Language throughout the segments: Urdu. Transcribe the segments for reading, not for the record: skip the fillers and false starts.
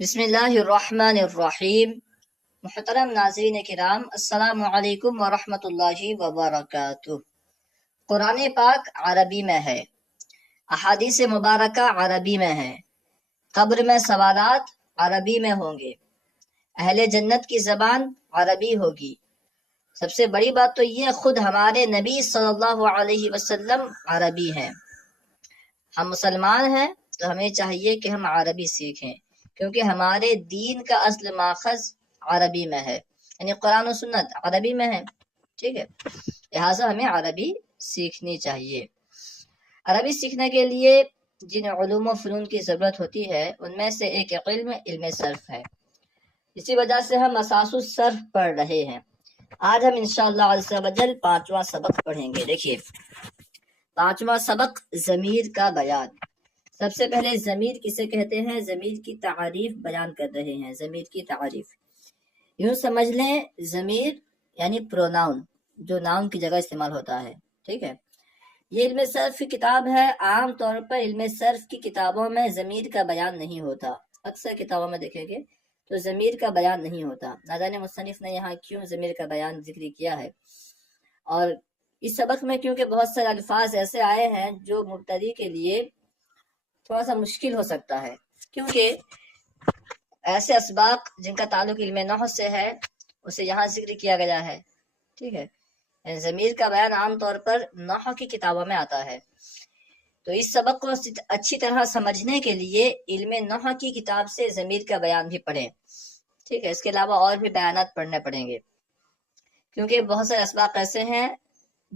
بسم اللہ الرحمن الرحیم۔ محترم ناظرین کرام، السلام علیکم ورحمۃ اللہ وبرکاتہ۔ قرآن پاک عربی میں ہے، احادیث مبارکہ عربی میں ہے، قبر میں سوالات عربی میں ہوں گے، اہل جنت کی زبان عربی ہوگی۔ سب سے بڑی بات تو یہ، خود ہمارے نبی صلی اللہ علیہ وسلم عربی ہیں۔ ہم مسلمان ہیں تو ہمیں چاہیے کہ ہم عربی سیکھیں، کیونکہ ہمارے دین کا اصل ماخذ عربی میں ہے، یعنی قرآن و سنت عربی میں ہے، ٹھیک ہے۔ لہٰذا ہمیں عربی سیکھنی چاہیے۔ عربی سیکھنے کے لیے جن علوم و فنون کی ضرورت ہوتی ہے ان میں سے ایک علم صرف ہے۔ اسی وجہ سے ہم اساس الصرف پڑھ رہے ہیں۔ آج ہم انشاءاللہ عز و جل 5واں سبق پڑھیں گے۔ دیکھیے، 5واں سبق ضمیر کا بیان۔ سب سے پہلے ضمیر کسے کہتے ہیں؟ ضمیر کی تعریف بیان کر رہے ہیں۔ ضمیر کی تعریف یوں سمجھ لیں، ضمیر یعنی پروناؤن، جو ناؤن کی جگہ استعمال ہوتا ہے، ٹھیک ہے۔ یہ علم صرف کی کتاب ہے۔ عام طور پر علم صرف کی کتابوں میں ضمیر کا بیان نہیں ہوتا۔ اکثر کتابوں میں دیکھیں گے تو ضمیر کا بیان نہیں ہوتا۔ نہ جانے مصنف نے یہاں کیوں ضمیر کا بیان ذکر کیا ہے۔ اور اس سبق میں کیونکہ بہت سارے الفاظ ایسے آئے ہیں جو مبتدی کے لیے تھوڑا سا مشکل ہو سکتا ہے، کیونکہ ایسے اسباق جن کا تعلق علم نحو سے ہے اسے یہاں ذکر کیا گیا ہے، ٹھیک ہے۔ ضمیر کا بیان عام طور پر نحو کی کتابوں میں آتا ہے، تو اس سبق کو اچھی طرح سمجھنے کے لیے علم نحو کی کتاب سے ضمیر کا بیان بھی پڑھیں، ٹھیک ہے۔ اس کے علاوہ اور بھی بیانات پڑھنے پڑیں گے، کیونکہ بہت سارے اسباق ایسے ہیں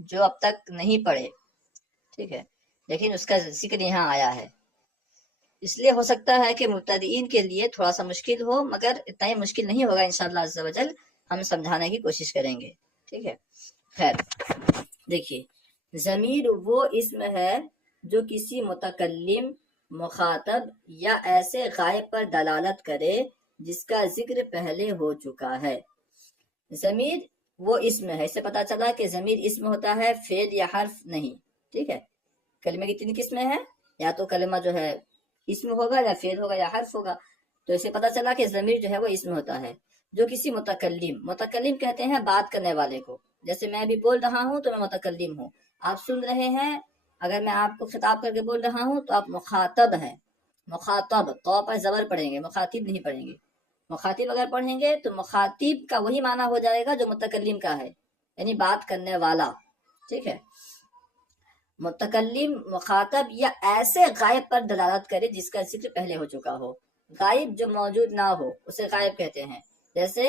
جو اب تک نہیں پڑھے، ٹھیک ہے، لیکن اس کا ذکر یہاں آیا ہے۔ اس لیے ہو سکتا ہے کہ مبتدئین کے لیے تھوڑا سا مشکل ہو، مگر اتنا ہی مشکل نہیں ہوگا انشاءاللہ عز و جل۔ ہم سمجھانے کی کوشش کریں گے، ٹھیک ہے۔ خیر، دیکھیے، ضمیر وہ اسم ہے جو کسی متکلم، مخاطب یا ایسے غائب پر دلالت کرے جس کا ذکر پہلے ہو چکا ہے۔ ضمیر وہ اسم ہے۔ اس سے پتہ چلا کہ ضمیر اسم ہوتا ہے، فعل یا حرف نہیں، ٹھیک ہے۔ کلمے کی 3 قسمیں ہیں، یا تو کلمہ جو ہے اسم ہوگا، یا فعل ہوگا، یا حرف ہوگا۔ تو اسے پتہ چلا کہ ضمیر جو ہے وہ اسم ہوتا ہے جو کسی متکلم کہتے ہیں بات کرنے والے کو۔ جیسے میں بھی بول رہا ہوں تو میں متکلم ہوں، آپ سن رہے ہیں، اگر میں آپ کو خطاب کر کے بول رہا ہوں تو آپ مخاطب ہیں۔ مخاطب تو پر زبر پڑھیں گے، مخاطب نہیں پڑھیں گے۔ مخاطب اگر پڑھیں گے تو مخاطب کا وہی معنی ہو جائے گا جو متکلم کا ہے، یعنی بات کرنے والا، ٹھیک ہے۔ متکلم، مخاطب یا ایسے غائب پر دلالت کرے جس کا ذکر پہلے ہو چکا ہو۔ غائب جو موجود نہ ہو اسے غائب کہتے ہیں۔ جیسے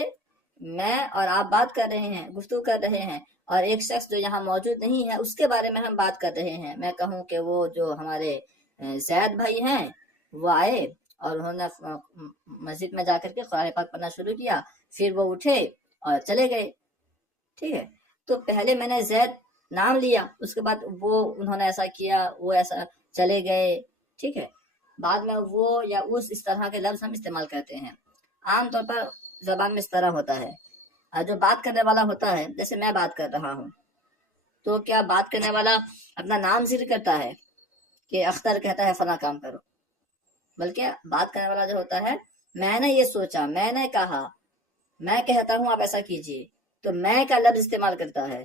میں اور آپ بات کر رہے ہیں، گفتگو کر رہے ہیں، اور ایک شخص جو یہاں موجود نہیں ہے اس کے بارے میں ہم بات کر رہے ہیں۔ میں کہوں کہ وہ جو ہمارے زید بھائی ہیں وہ آئے اور انہوں نے مسجد میں جا کر کے قرآن پاک پڑھنا شروع کیا، پھر وہ اٹھے اور چلے گئے، ٹھیک ہے۔ تو پہلے میں نے زید نام لیا، اس کے بعد وہ انہوں نے ایسا کیا، وہ ایسا چلے گئے، ٹھیک ہے۔ بعد میں وہ یا اس طرح کے لفظ ہم استعمال کرتے ہیں۔ عام طور پر زبان میں اس طرح ہوتا ہے، اور جو بات کرنے والا ہوتا ہے، جیسے میں بات کر رہا ہوں تو کیا بات کرنے والا اپنا نام ذکر کرتا ہے کہ اختر کہتا ہے فلاں کام کرو؟ بلکہ بات کرنے والا جو ہوتا ہے، میں نے یہ سوچا، میں نے کہا، میں کہتا ہوں آپ ایسا کیجئے، تو میں کا لفظ استعمال کرتا ہے۔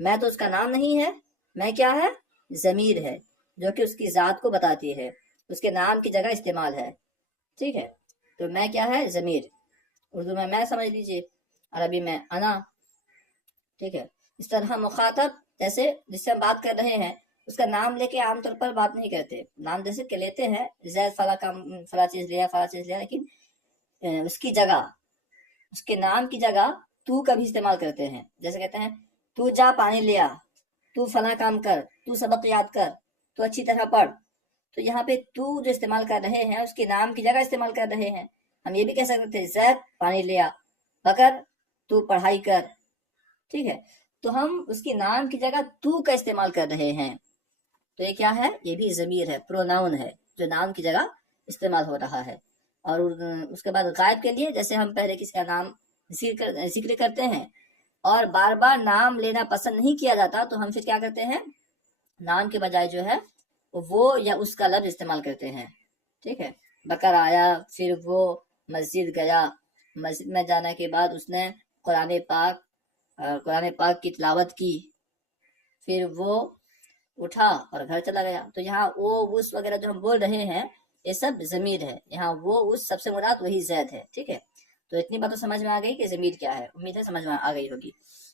میں تو اس کا نام نہیں ہے، میں کیا ہے؟ ضمیر ہے، جو کہ اس کی ذات کو بتاتی ہے، اس کے نام کی جگہ استعمال ہے، ٹھیک ہے۔ تو میں کیا ہے؟ ضمیر۔ اردو میں سمجھ لیجئے، عربی میں انا، ٹھیک ہے۔ اس طرح مخاطب، جیسے جس سے ہم بات کر رہے ہیں اس کا نام لے کے عام طور پر بات نہیں کرتے، نام جیسے کہ لیتے ہیں، زید فلاں کام، فلاں چیز لیا، فلاں چیز لیا، لیکن اس کی جگہ، اس کے نام کی جگہ تو کا بھی استعمال کرتے ہیں۔ جیسے کہتے ہیں تو جا پانی لیا، تو فلاں کام کر، تو سبق یاد کر، تو اچھی طرح پڑھ۔ تو یہاں پہ تو جو استعمال کر رہے ہیں اس کے نام کی جگہ استعمال کر رہے ہیں۔ ہم یہ بھی کہہ سکتے تھے زید پانی لیا، بکر تو پڑھائی کر، ٹھیک ہے۔ تو ہم اس کی نام کی جگہ تو کا استعمال کر رہے ہیں، تو یہ کیا ہے؟ یہ بھی ضمیر ہے، پروناؤن ہے، جو نام کی جگہ استعمال ہو رہا ہے۔ اور اس کے بعد غائب کے لیے، جیسے ہم پہلے کسی کا نام ذکر کرتے ہیں اور بار بار نام لینا پسند نہیں کیا جاتا، تو ہم پھر کیا کرتے ہیں؟ نام کے بجائے جو ہے وہ یا اس کا لفظ استعمال کرتے ہیں، ٹھیک ہے۔ بکر آیا، پھر وہ، مسجد گیا، مسجد میں جانے کے بعد اس نے قرآن پاک کی تلاوت کی، پھر وہ اٹھا اور گھر چلا گیا. تو یہاں وہ اس وغیرہ جو ہم بول رہے ہیں یہ سب ضمیر ہے. یہاں وہ اس سب سے مراد وہی زید ہے. ٹھیک ہے، تو اتنی بات تو سمجھ میں آ گئی کہ ضمیر کیا ہے. امید ہے سمجھ میں آ گئی ہوگی.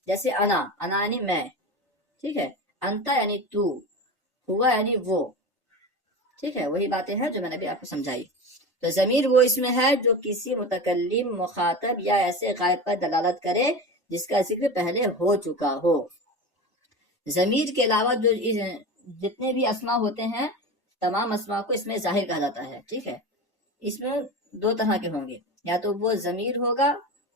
جیسے انا یعنی میں، ٹھیک ہے، انتا یعنی تو، ہوا یعنی وہ. ٹھیک ہے، وہی باتیں ہیں جو میں نے بھی آپ کو سمجھائی. تو ضمیر وہ اس میں ہے جو کسی متکلم، مخاطب یا ایسے غائب پر دلالت کرے جس کا ذکر پہلے ہو چکا ہو. ضمیر کے علاوہ جو جتنے بھی اسماء ہوتے ہیں تمام اسماء کو اس میں ظاہر کہا جاتا ہے. ٹھیک ہے، اس میں دو طرح کے ہوں گے، یا تو وہ ضمیر ہوگا،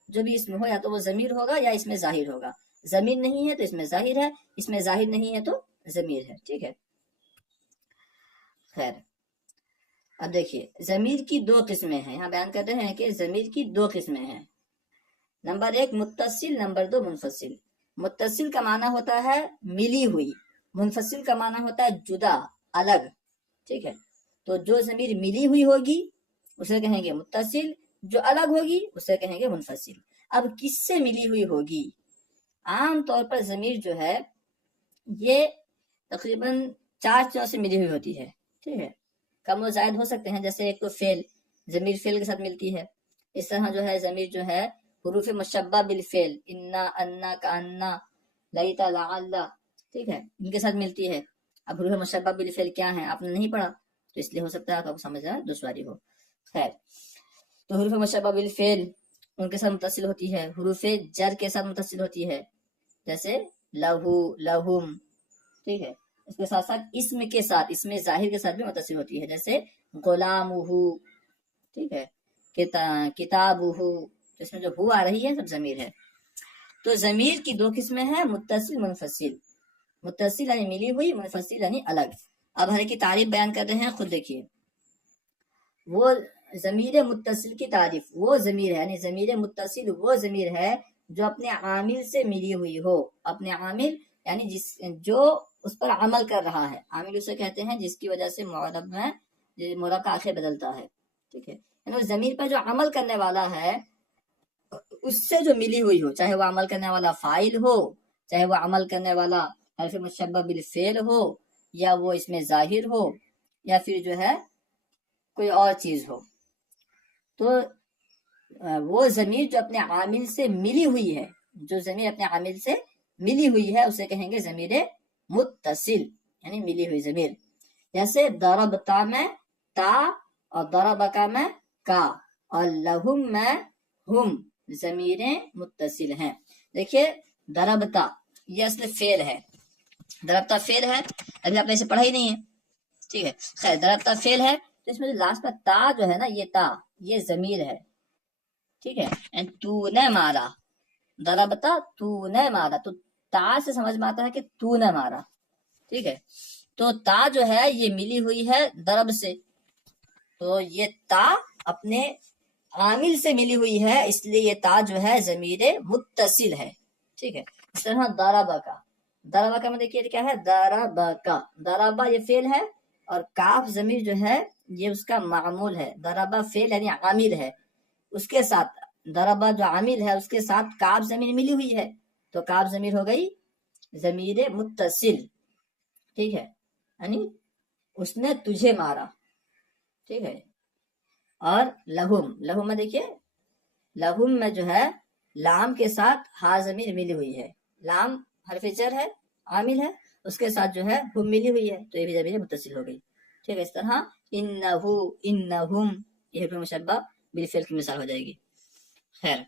جو بھی اسم ہو یا تو وہ ضمیر ہوگا یا اس میں ظاہر ہوگا. ضمیر نہیں ہے تو اس میں ظاہر ہے، اس میں ظاہر نہیں ہے تو ضمیر ہے. ٹھیک ہے، خیر. اب دیکھیے ضمیر کی دو قسمیں ہیں. یہاں بیان کرتے ہیں کہ ضمیر کی دو قسمیں ہیں. نمبر 1 متصل، نمبر 2 منفصل. متصل کا معنی ہوتا ہے ملی ہوئی، منفصل کا معنی ہوتا ہے جدا، الگ. ٹھیک ہے، تو جو ضمیر ملی ہوئی ہوگی اسے کہیں گے متصل، جو الگ ہوگی اسے کہیں گے منفصل. اب کس سے ملی ہوئی ہوگی؟ عام طور پر ضمیر جو ہے یہ تقریباً 4 چیزوں سے ملی ہوئی ہوتی ہے. ٹھیک ہے، کم و زائد ہو سکتے ہیں. جیسے ایک تو فعل، ضمیر فعل کے ساتھ ملتی ہے. اس طرح جو ہے ضمیر جو ہے حروف مشبہ بالفعل، انا، انا، کانا، لیتا، لعل، ٹھیک ہے، ان کے ساتھ ملتی ہے. اب حروف مشبہ بالفعل کیا ہیں آپ نے نہیں پڑھا تو اس لیے ہو سکتا ہے آپ کو سمجھنا دشواری ہو. خیر، تو حروف مشبہ بالفعل ان کے ساتھ متصل ہوتی ہے. حروف جر کے ساتھ متصل ہوتی ہے، جیسے لہو، لہم. ٹھیک ہے، اس کے ساتھ ساتھ اسم کے ساتھ، اسم ظاہر کے ساتھ بھی متصل ہوتی ہے، جیسے غلامہ. ٹھیک ہے، کتابہ، اس میں جو ہو آ رہی ہے سب ضمیر ہے. تو ضمیر کی دو قسمیں ہیں، متصل، منفصل. متصل یعنی ملی ہوئی، منفصل یعنی الگ. اب ہر ایک کی تعریف بیان کر رہے ہیں، خود دیکھیے. وہ ضمیر متصل کی تعریف، وہ ضمیر ہے یعنی ضمیر متصل وہ ضمیر ہے جو اپنے عامل سے ملی ہوئی ہو. اپنے عامل یعنی جو اس پر عمل کر رہا ہے. عامل اسے کہتے ہیں جس کی وجہ سے معرب کا آخر بدلتا ہے. ٹھیک ہے، یعنی ضمیر پر جو عمل کرنے والا ہے اس سے جو ملی ہوئی ہو، چاہے وہ عمل کرنے والا فاعل ہو، چاہے وہ عمل کرنے والا حرف مشبہ بالفعل ہو، یا وہ اس میں ظاہر ہو، یا پھر جو ہے کوئی اور چیز ہو. تو وہ ضمیر جو اپنے عامل سے ملی ہوئی ہے، جو ضمیر اپنے عامل سے ملی ہوئی ہے اسے کہیں گے ضمیر متصل یعنی ملی ہوئی ضمیر. جیسے ضربتا میں تا، اور ضربکا میں کا، اور لہم میں ہم ضمیریں متصل ہیں. دیکھیے ضربتا یہ اصل فعل ہے، ضربتا فعل ہے، ابھی آپ نے اسے پڑھا ہی نہیں ہے. ٹھیک ہے، خیر، ضربتا فعل ہے تو اس میں جو لاسٹ میں تا جو ہے نا، یہ تا یہ ضمیر ہے. ٹھیک ہے، تو نے مارا، ضربتا تو نے مارا، تو تا سے سمجھ میں آتا ہے کہ تو نے مارا. ٹھیک ہے، تو تا جو ہے یہ ملی ہوئی ہے ضرب سے، تو یہ تا اپنے عامل سے ملی ہوئی ہے، اس لیے یہ تا جو ہے ضمیر متصل ہے. ٹھیک ہے، اس طرح ضربکا، ضربکا میں دیکھیے کیا ہے، ضربکا، ضربا یہ فعل ہے، اور کاف ضمیر جو ہے یہ اس کا معمول ہے. ضربا فعل یعنی عامل ہے، اس کے ساتھ ضربا جو عامل ہے اس کے ساتھ کاف ضمیر ملی ہوئی ہے، تو کاف ضمیر ہو گئی ضمیر متصل. ٹھیک ہے، یعنی اس نے تجھے مارا. ٹھیک ہے، اور لہم، لہم میں دیکھیے لہم میں جو ہے لام کے ساتھ ہا ضمیر ملی ہوئی ہے. لام حرف جر ہے، عامل ہے، اس کے ساتھ جو ہے ہم ملی ہوئی ہے، تو یہ بھی ضمیر متصل ہو گئی. ٹھیک ہے، اس طرح انہو، انہم یہ حرف مشبہ بالفعل کی مثال ہو جائے گی. خیر،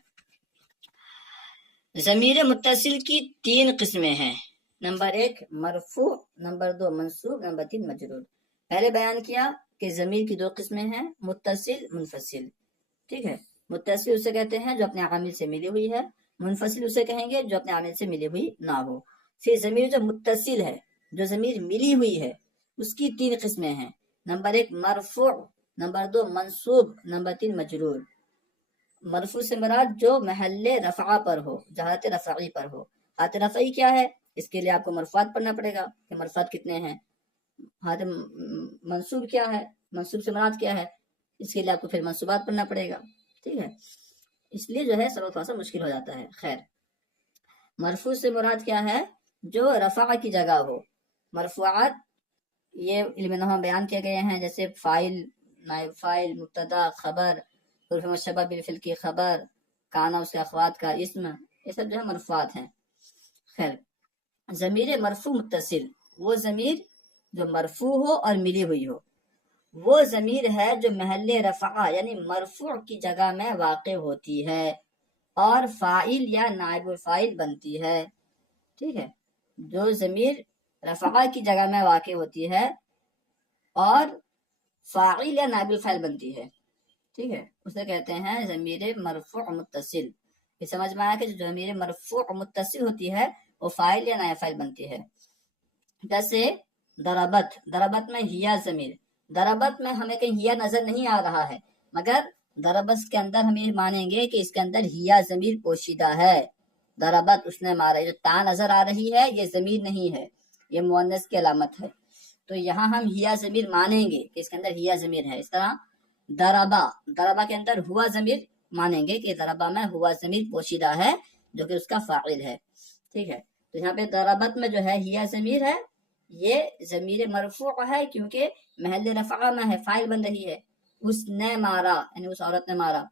ضمیر متصل کی 3 قسمیں ہیں. نمبر 1 مرفوع، نمبر 2 منصوب، نمبر 3 مجرور. پہلے بیان کیا کہ ضمیر کی 2 قسمیں ہیں، متصل، منفصل. ٹھیک ہے، متصل اسے کہتے ہیں جو اپنے عامل سے ملی ہوئی ہے، منفصل اسے کہیں گے جو اپنے عامل سے ملی ہوئی نہ ہو. پھر ضمیر جو متصل ہے، جو ضمیر ملی ہوئی ہے، اس کی 3 قسمیں ہیں. نمبر 1 مرفوع، نمبر 2 منصوب، نمبر 3 مجرور. مرفوع سے مراد جو محل رفع پر ہو، جہالت رفعی پر ہو. حالت رفعی کیا ہے؟ اس کے لیے آپ کو مرفوعات پڑھنا پڑے گا کہ مرفوعات کتنے ہیں. حالت منصوب کیا ہے؟ منصوب سے مراد کیا ہے؟ اس کے لیے آپ کو پھر منصوبات پڑھنا پڑے گا. ٹھیک ہے، اس لیے جو ہے سبق تھوڑا سا مشکل ہو جاتا ہے۔ خیر، مرفوع سے مراد کیا ہے؟ جو رفع کی جگہ ہو۔ مرفوعات یہ علم نحو میں بیان کیے گئے ہیں، جیسے فاعل، نائب فاعل، مبتدا، خبر، حروف مشبہ بالفعل کی خبر، کانا اس کے اخوات کا اسم، یہ سب جو ہے مرفوعات ہیں۔ خیر، ضمیر مرفوع متصل، وہ ضمیر جو مرفوع ہو اور ملی ہوئی ہو، وہ ضمیر ہے جو محل رفع یعنی مرفوع کی جگہ میں واقع ہوتی ہے اور فاعل یا نائب الفاعل بنتی ہے۔ ٹھیک ہے، جو ضمیر رفع کی جگہ میں واقع ہوتی ہے اور فاعل یا نائب الفاعل بنتی ہے، ٹھیک ہے، اسے کہتے ہیں ضمیر مرفوع متصل۔ یہ سمجھ میں آیا کہ جو ضمیر مرفوع متصل ہوتی ہے وہ فاعل یا نائب فاعل بنتی ہے۔ جیسے ضربت، ضربت میں ہیا ضمیر، ضربت میں ہمیں کہیں ہیا نظر نہیں آ رہا ہے، مگر ضربت کے اندر ہم یہ مانیں گے کہ اس کے اندر ہیا ضمیر پوشیدہ ہے۔ ضربت اس نے مارا، جو تا نظر آ رہی ہے یہ ضمیر نہیں ہے، یہ مؤنث کی علامت ہے، تو یہاں ہم ہیا ضمیر مانیں گے کہ اس کے اندر ہیا ضمیر ہے۔ اس طرح ضربا، ضربا کے اندر ہوا ضمیر مانیں گے کہ ضربا میں ہوا ضمیر پوشیدہ ہے جو کہ اس کا فاعل ہے۔ ٹھیک ہے، تو یہاں پہ ضربت میں جو ہے ہیا ضمیر ہے، یہ ضمیر مرفوع ہے کیونکہ محل رفع میں ہے، فاعل بن رہی ہے۔ اس نے مارا یعنی اس عورت نے مارا،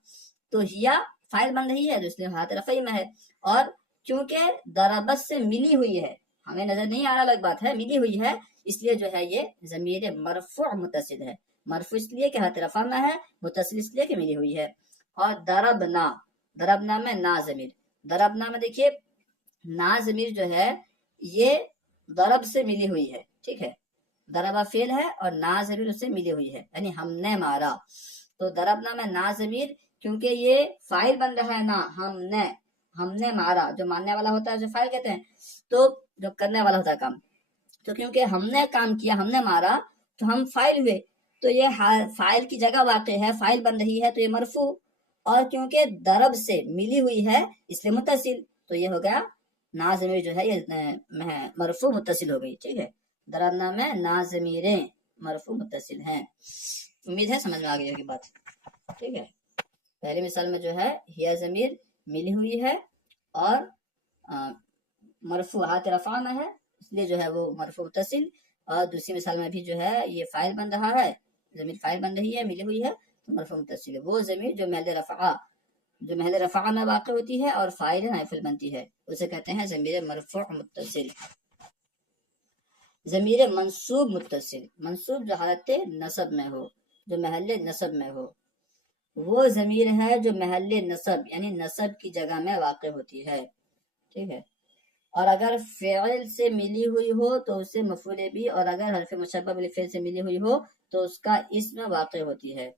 تو ہیا فاعل بن رہی ہے جو اس لیے حالت رفعی میں ہے، اور چونکہ ضربت سے ملی ہوئی ہے، ہمیں نظر نہیں آ رہا، الگ بات ہے، ملی ہوئی ہے، اس لیے جو ہے یہ ضمیر مرفوع متصل ہے۔ مرفوع اس لیے کہ حالت رفع میں ہے، متصل اس لیے کہ ملی ہوئی ہے۔ اور ضربنا، ضربنا میں نا ضمیر، ضربنا میں دیکھیے نا ضمیر جو ہے یہ ضرب سے ملی ہوئی ہے، ٹھیک ہے، ضربہ فعل ہے اور نا ضمیر اس سے ملی ہوئی ہے، یعنی ہم نے مارا، تو ضربنا میں نا ضمیر کیونکہ یہ فاعل بن رہا ہے، نا ہم نے مارا، جو ماننے والا ہوتا ہے جو فاعل کہتے ہیں، تو جو کرنے والا ہوتا ہے کام، تو کیونکہ ہم نے کام کیا، ہم نے مارا، تو ہم فاعل ہوئے، تو یہ فاعل کی جگہ واقع ہے، فاعل بن رہی ہے، تو یہ مرفوع، اور کیونکہ ضرب سے ملی ہوئی ہے اس لیے متصل، تو یہ ہو گیا نا ضمیر جو ہے یہ مرفوع متصل ہو گئی۔ ٹھیک ہے، ضربنا میں نا ضمیریں مرفوع متصل ہیں۔ امید ہے سمجھ میں آ گئی ہوگی بات۔ ٹھیک ہے، پہلی مثال میں جو ہے ہیا ضمیر ملی ہوئی ہے اور مرفوعات رفع میں ہے، اس لیے جو ہے وہ مرفوع متصل، اور دوسری مثال میں بھی جو ہے یہ فاعل بن رہا ہے، ضمیر فاعل بن رہی ہے، ملی ہوئی ہے، تو مرفوع متصل ہے۔ وہ ضمیر جو محل رفع میں واقع ہوتی ہے اور فاعل نائب فاعل بنتی ہے، اسے کہتے ہیں ضمیر مرفوع متصل۔ ضمیر منصوب متصل، منصوب جو حالت نصب میں ہو، جو محل نصب میں ہو، وہ ضمیر ہے جو محل نصب یعنی نصب کی جگہ میں واقع ہوتی ہے۔ ٹھیک ہے، اور اگر فعل سے ملی ہوئی ہو تو اس سے مفعول بھی، اور اگر حرف مشبہ بالفعل سے ملی ہوئی ہو تو اس کا اسم واقع ہوتی ہے۔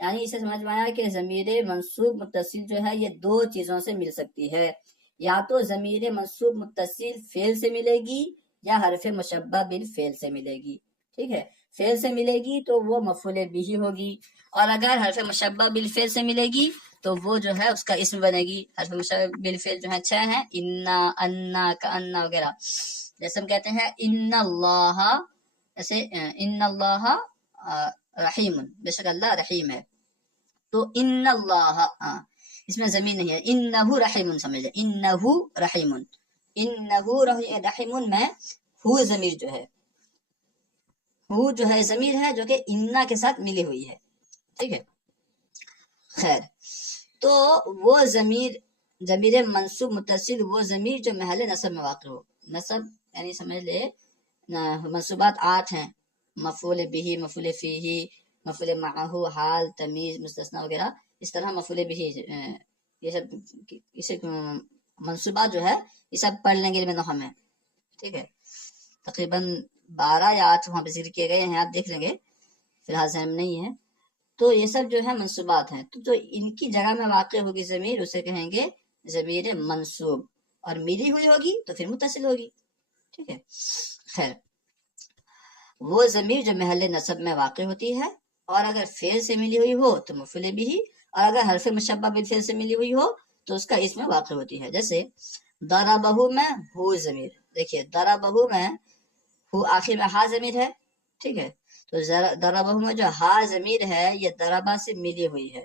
یعنی اسے سمجھ میں آیا کہ ضمیر منصوب متصل جو ہے یہ دو چیزوں سے مل سکتی ہے، یا تو ضمیر منصوب متصل فعل سے ملے گی یا حرف مشبہ بالفعل سے ملے گی۔ ٹھیک ہے، فعل سے ملے گی تو وہ مفعول بھی ہوگی، اور اگر حرف مشبہ بالفعل سے ملے گی تو وہ جو ہے اس کا اسم بنے گی۔ حرف مشبہ بالفعل جو ہے 6 ہیں، انا، انا، کانا وغیرہ، جیسے ہم کہتے ہیں ان اللہ، جیسے ان اللہ رحیم، بے شک اللہ رحیم ہے، تو ان اللہ اس میں ضمیر نہیں ہے، انہ رحیم سمجھے، انہ رحیم، انہ رحیم میں ہو ضمیر جو ہے، ہو جو ہے ضمیر ہے جو کہ انا کے ساتھ ملی ہوئی ہے۔ ٹھیک ہے، خیر، تو وہ ضمیر منصوب متصل وہ ضمیر جو محل نصب میں واقع ہو، نصب یعنی سمجھ لے منصوبات 8 ہیں، مفعول بھی، مفعول فیہ، مفعول معہ، حال، تمیز، مستثنی وغیرہ، اس طرح مفعول بھی، یہ سب اسے منصوبات جو ہے یہ سب پڑھ لیں گے علم نحو میں۔ ٹھیک ہے، تقریباً 12 یا 8 وہاں پہ ذکر کیے گئے ہیں، آپ دیکھ لیں گے، فی الحال ذہن میں نہیں ہے۔ تو یہ سب جو ہے منصوبات ہیں، تو جو ان کی جگہ میں واقع ہوگی ضمیر اسے کہیں گے ضمیر منصوب، اور ملی ہوئی ہوگی تو پھر متصل ہوگی۔ ٹھیک ہے، خیر، وہ ضمیر جو محل نصب میں واقع ہوتی ہے اور اگر فعل سے ملی ہوئی ہو تو مفعول بھی، اور اگر حرف مشبہ بالفعل سے ملی ہوئی ہو تو اس کا اسم واقع ہوتی ہے۔ جیسے ضربہ میں ہو ضمیر، دیکھیے ضربہ میں ہو آخر میں ہا ضمیر ہے، ٹھیک ہے، تو ضربہ میں جو ہا ضمیر ہے یہ ضربہ سے ملی ہوئی ہے،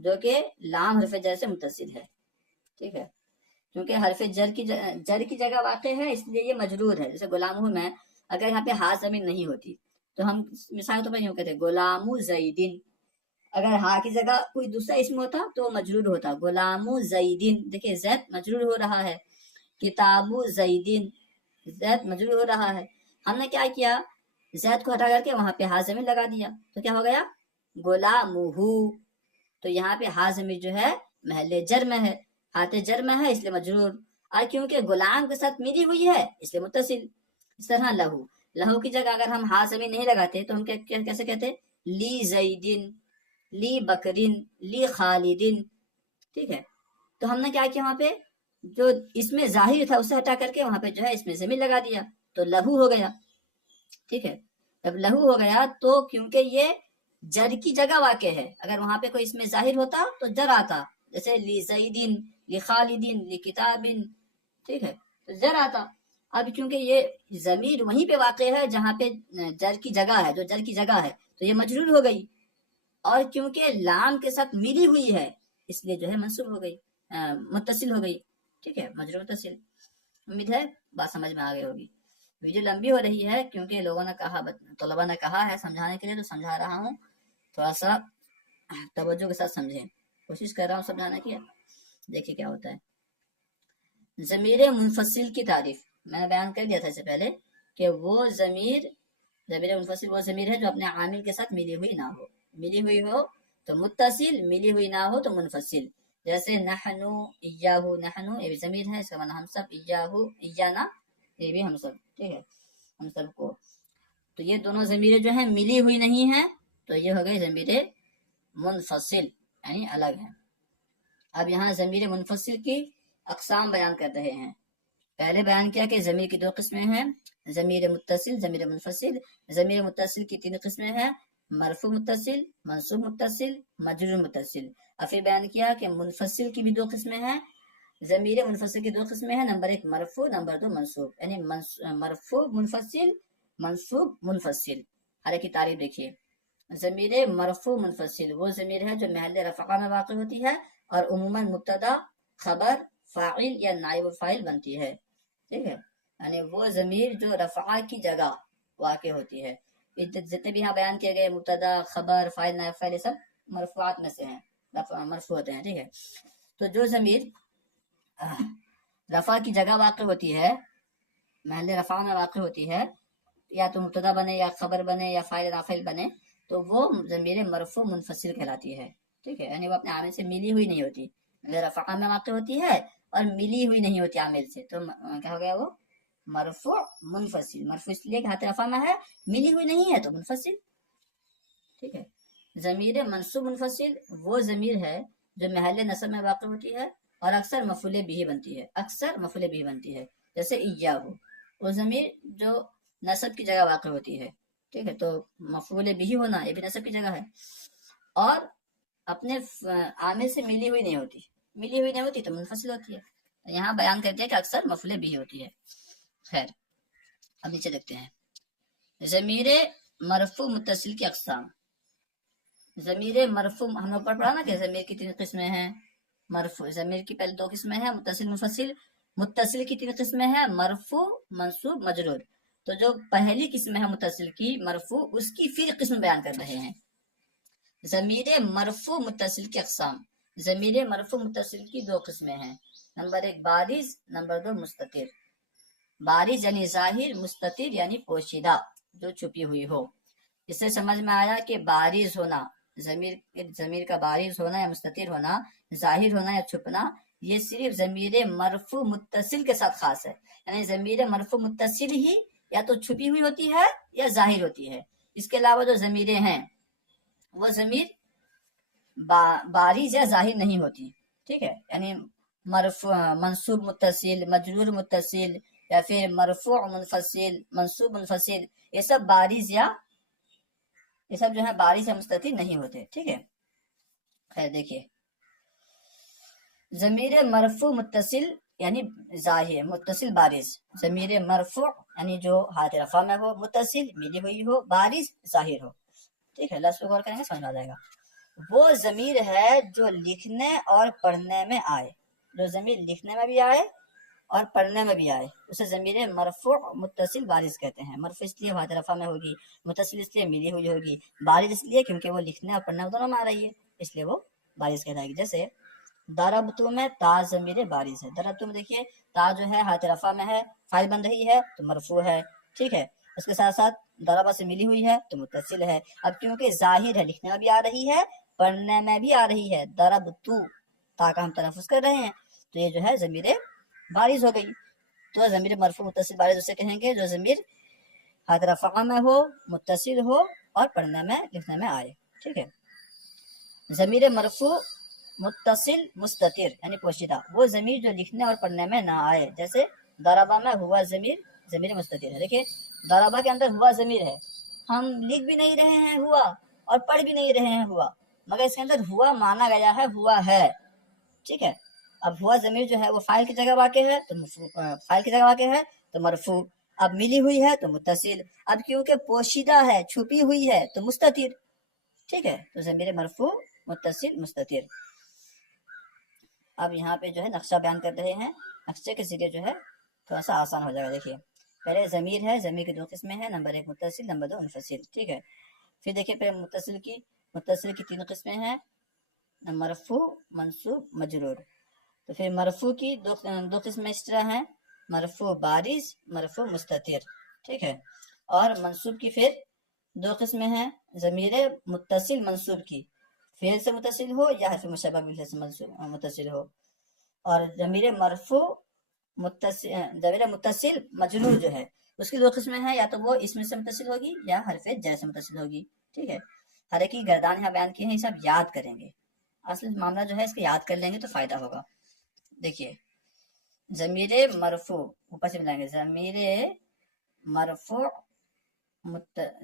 جو کہ لام حرف جر سے متصل ہے، ٹھیک ہے، کیونکہ حرف جر کی جگہ واقع ہے اس لیے یہ مجرور ہے. جیسے غلام ہوں میں، اگر یہاں پہ ہا ضمیر نہیں ہوتی تو ہم مثال طور پر یوں کہتے غلام زیدن. اگر ہا کی جگہ کوئی دوسرا اسم ہوتا تو وہ مجرور ہوتا، غلام زیدن. دیکھیے زید مجرور ہو رہا ہے، کتاب زیدن، زید مجرور ہو رہا ہے. ہم نے کیا کیا، زید کو ہٹا کر کے وہاں پہ ہا ضمیر لگا دیا تو کیا ہو گیا غلامہ. تو یہاں پہ ہا ضمیر جو ہے محل جر میں ہے، ہاتھ جر میں ہے اس لیے مجرور، اور کیونکہ غلام کے ساتھ ملی ہوئی ہے اس لیے متصل. اس طرح لہو، لہو کی جگہ اگر ہم ہا ضمیر نہیں لگاتے تو ہم کیسے کہتے لی زیدن، لی بکرن، لی خالدن. ٹھیک ہے، تو ہم نے کیا کیا، وہاں پہ جو اس میں ظاہر تھا اسے ہٹا کر کے وہاں پہ جو ہے اس میں ضمیر لگا دیا تو لہو ہو گیا. ٹھیک ہے، جب لہو ہو گیا تو کیونکہ یہ جر کی جگہ واقع ہے، اگر وہاں پہ کوئی اس میں ظاہر ہوتا تو جر آتا، جیسے لی زیدن، لی خالدن، لی کتابن. ٹھیک ہے، تو جر آتا. اب کیونکہ یہ ضمیر وہیں پہ واقع ہے جہاں پہ جر کی جگہ ہے، جو جر کی جگہ ہے، تو یہ مجرور ہو گئی، اور کیونکہ لام کے ساتھ ملی ہوئی ہے اس لیے جو ہے منصوب ہو گئی، متصل ہو گئی. ٹھیک ہے، مجرور متصل. امید ہے بات سمجھ میں آ گئی ہوگی. ویڈیو لمبی ہو رہی ہے کیونکہ لوگوں نے کہا، طلبا نے کہا ہے سمجھانے کے لیے تو سمجھا رہا ہوں، تھوڑا سا توجہ کے ساتھ سمجھیں، کوشش کر رہا ہوں سمجھانے کی. دیکھیے کیا ہوتا ہے. ضمیر منفصل کی تعریف میں نے بیان کر دیا تھا اس سے پہلے کہ وہ ضمیر منفصل وہ ضمیر ہے جو اپنے عامل کے ساتھ ملی ہوئی نہ ہو. ملی ہوئی ہو تو متصل، ملی ہوئی نہ ہو تو منفصل. جیسے نحنو، ایاہو، نحنو یہ بھی ضمیر ہے، اس کا معنی ہم سب، ایاہو، ایانا یہ بھی ہم سب. ٹھیک ہے، ہم سب کو. تو یہ دونوں ضمیریں جو ہیں ملی ہوئی نہیں ہیں تو یہ ہو گئی ضمیر منفصل، یعنی الگ ہیں. اب یہاں ضمیر منفصل کی اقسام بیان کر رہے ہیں. پہلے بیان کیا کہ ضمیر کی دو قسمیں ہیں، ضمیر متصل، ضمیر منفصل. ضمیر متصل کی تین قسمیں ہیں، مرفوع متصل، منصوب متصل، مجرور متصل. اور پھر بیان کیا کہ منفصل کی بھی دو قسمیں ہیں. ضمیر منفصل کی دو قسمیں ہیں، نمبر ایک مرفوع، نمبر دو منصوب. یعنی مرفوع منفصل، منصوب منفصل. ہر ایک کی تعریف دیکھیے. ضمیر مرفوع منفصل وہ ضمیر ہے جو محل رفع میں واقع ہوتی ہے اور عموماً مبتدا، خبر، فاعل یا نائب الفاعل بنتی ہے. ٹھیک ہے، یعنی وہ ضمیر جو رفع کی جگہ واقع ہوتی ہے. جتنے بھی یہاں بیان کیے گئے مبتدا، خبر، فاعل، نائب فاعل یہ سب مرفوعات میں سے ہیں، مرفوع ہوتے ہیں. ٹھیک ہے، تو جو ضمیر رفع کی جگہ واقع ہوتی ہے، محل رفع میں واقع ہوتی ہے، یا تو مبتدا بنے یا خبر بنے یا فاعل نافعل بنے، تو وہ ضمیر مرفوع منفصل کہلاتی ہے. ٹھیک ہے، یعنی وہ اپنے عامل سے ملی ہوئی نہیں ہوتی، رفع میں واقع ہوتی ہے اور ملی ہوئی نہیں ہوتی عامل سے، تو کیا ہو گیا وہ مرفوع منفصل. مرفوع اس لیے کہ ہاتھ رفع میں ہے، ملی ہوئی نہیں ہے تو منفصل. ٹھیک ہے، ضمیر منصوب منفصل وہ ضمیر ہے جو محل نصب میں واقع ہوتی ہے اور اکثر مفعول بھی بنتی ہے، اکثر مفعول بھی بنتی ہے. جیسے ایاہو، وہ ضمیر جو نصب کی جگہ واقع ہوتی ہے. ٹھیک ہے، تو مفعول بھی ہونا یہ بھی نصب کی جگہ ہے اور اپنے عامل سے ملی ہوئی نہیں ہوتی، ملی ہوئی نہیں ہوتی تو منفصل ہوتی ہے. یہاں بیان کرتے ہیں کہ اکثر مفعول بھی ہوتی ہے. خیر، اب نیچے دیکھتے ہیں ضمیر مرفوع متصل کی اقسام. ضمیر مرفوع ہم نے اوپر پڑھا نا کہ ضمیر کی تین قسمیں ہیں. مرفوع ضمیر کی پہلے دو قسمیں ہیں، متصل منفصل. متصل کی تین قسمیں ہیں، مرفوع، منصوب، مجرور. تو جو پہلی قسم ہے متصل کی مرفوع، اس کی پھر قسم بیان کر رہے ہیں. ضمیر مرفوع متصل کی اقسام. ضمیر مرفوع متصل کی دو قسمیں ہیں، نمبر ایک بارز، نمبر دو مستتر. بارز یعنی ظاہر، مستتر یعنی پوشیدہ، جو چھپی ہوئی ہو. اس سے سمجھ میں آیا کہ بارز ہونا، ضمیر کا بارز ہونا یا مستتر ہونا، ظاہر ہونا یا چھپنا، یہ صرف ضمیر مرفوع متصل کے ساتھ خاص ہے. یعنی ضمیر مرفوع متصل ہی یا تو چھپی ہوئی ہوتی ہے یا ظاہر ہوتی ہے. اس کے علاوہ جو ضمیریں ہیں وہ ضمیر بارز یا ظاہر نہیں ہوتی. ٹھیک ہے، یعنی مرفوع، منصوب متصل، مجرور متصل، یا پھر مرفوع منفصل، منصوب منفصل، یہ سب بارز یا یہ سب جو ہے بارز یا مستتر نہیں ہوتے. ٹھیک ہے، خیر دیکھیے ضمیر مرفوع متصل یعنی ظاہر، متصل بارز. ضمیر مرفوع یعنی جو ہاتھ رفع میں ہو، متصل ملی ہوئی ہو، بارز ظاہر ہو. ٹھیک ہے، لفظ پہ غور کریں گے سمجھ میں آ جائے گا. وہ ضمیر ہے جو لکھنے اور پڑھنے میں آئے، جو ضمیر لکھنے میں بھی آئے اور پڑھنے میں بھی آئے، اسے ضمیر مرفوع متصل بارز کہتے ہیں۔ مرفوع اس لیے حالت رفع میں ہوگی، متصل اس لیے ملی ہوئی ہوگی، بارز اس لیے کیونکہ وہ لکھنے اور پڑھنے دونوں میں آ رہی ہے، اس لیے وہ بارز کہلائے گی۔ جیسے ضربت میں تا ضمیر بارز ہے، ضربت میں دیکھیے تا جو ہے حالت رفع میں ہے، فاعل بن رہی ہے تو مرفوع ہے، ٹھیک ہے۔ اس کے ساتھ ساتھ ضربہ سے ملی ہوئی ہے تو متصل ہے۔ اب کیونکہ ظاہر ہے، لکھنے میں بھی آ رہی ہے پڑھنے میں بھی آ رہی ہے، ضربتو تا کا ہم تلفظ کر رہے ہیں تو یہ جو ہے ضمیر بارز ہو گئی۔ تو ضمیر مرفوع متصل بارز اسے کہیں گے جو ضمیر حالت رفع میں ہو، متصل ہو اور پڑھنے میں لکھنے میں آئے، ٹھیک ہے۔ ضمیر مرفوع متصل مستتر یعنی پوشیدہ، وہ ضمیر جو لکھنے اور پڑھنے میں نہ آئے، جیسے ضربہ میں ہوا ضمیر مستتر ہے۔ دیکھیں ضربہ کے اندر ہوا ضمیر ہے، ہم لکھ بھی نہیں رہے ہیں ہوا اور پڑھ بھی نہیں رہے ہیں ہوا، مگر اس کے اندر ہوا مانا گیا ہے ہوا ہے، ٹھیک ہے۔ اب ہوا ضمیر جو ہے وہ فاعل کی جگہ واقع ہے تو فاعل کی جگہ واقع ہے تو مرفوع، اب ملی ہوئی ہے تو متصل، اب کیونکہ پوشیدہ ہے چھپی ہوئی ہے تو مستتر، ٹھیک ہے۔ تو ضمیر مرفوع متصل مستتر۔ اب یہاں پہ جو ہے نقشہ بیان کر رہے ہیں، نقشے کے ذریعے جو ہے تھوڑا سا آسان ہو جائے گا۔ دیکھیے پہلے ضمیر ہے، ضمیر کی دو قسمیں ہیں، نمبر 1 متصل، نمبر 2 منفصل، ٹھیک ہے۔ پھر دیکھیے پھر متصل کی 3 قسمیں ہیں، مرفوع، منصوب، مجرور۔ تو پھر مرفوع کی دو قسمیں اس طرح ہیں، مرفوع بارز، مرفوع مستتر، ٹھیک ہے۔ اور منصوب کی پھر 2 قسمیں ہیں، ضمیر متصل منصوب کی، فعل سے متصل ہو یا حرف مشبہ بالفعل سے متصل ہو۔ اور ضمیر متصل مجرور جو ہے اس کی 2 قسمیں ہیں، یا تو وہ اسم سے متصل ہوگی یا حرف جر سے متصل ہوگی، ٹھیک ہے۔ ہر ایک کی گردان یہاں بیان کی ہیں، یہ سب یاد کریں گے، اصل معاملہ جو ہے اس کو یاد کر لیں گے تو فائدہ ہوگا۔ دیکھیے ضمیر مرفوع اوپر سے ملائیں گے،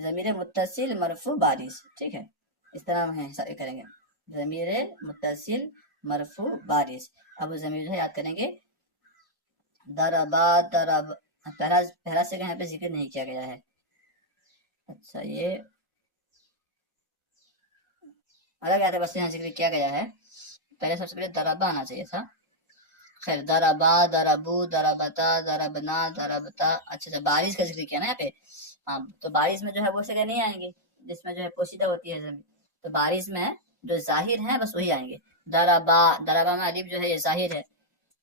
ضمیر متصل مرفوع بارز، ٹھیک ہے، اس طرح ہم کریں گے، ضمیر متصل مرفوع بارز۔ اب ضمیر جو ہے یاد کریں گے، ضربا ضرب، پہلا سے یہاں پہ ذکر نہیں کیا گیا ہے، اچھا یہ الگ آتا ہے، بس یہاں ذکر کیا گیا ہے، پہلے سب سے پہلے ضربا آنا چاہیے تھا، خیر ضربا ضربو ضربتا ضربنا ضربتا، اچھا بارز کا ذکر کیا نا یہاں پہ، ہاں تو بارز میں جو ہے وہ جگہ نہیں آئیں گے جس میں جو ہے پوشیدہ ہوتی ہے زمین، تو بارز میں جو ظاہر ہیں بس وہی آئیں گے۔ ضربا میں الف جو ہے یہ ظاہر ہے،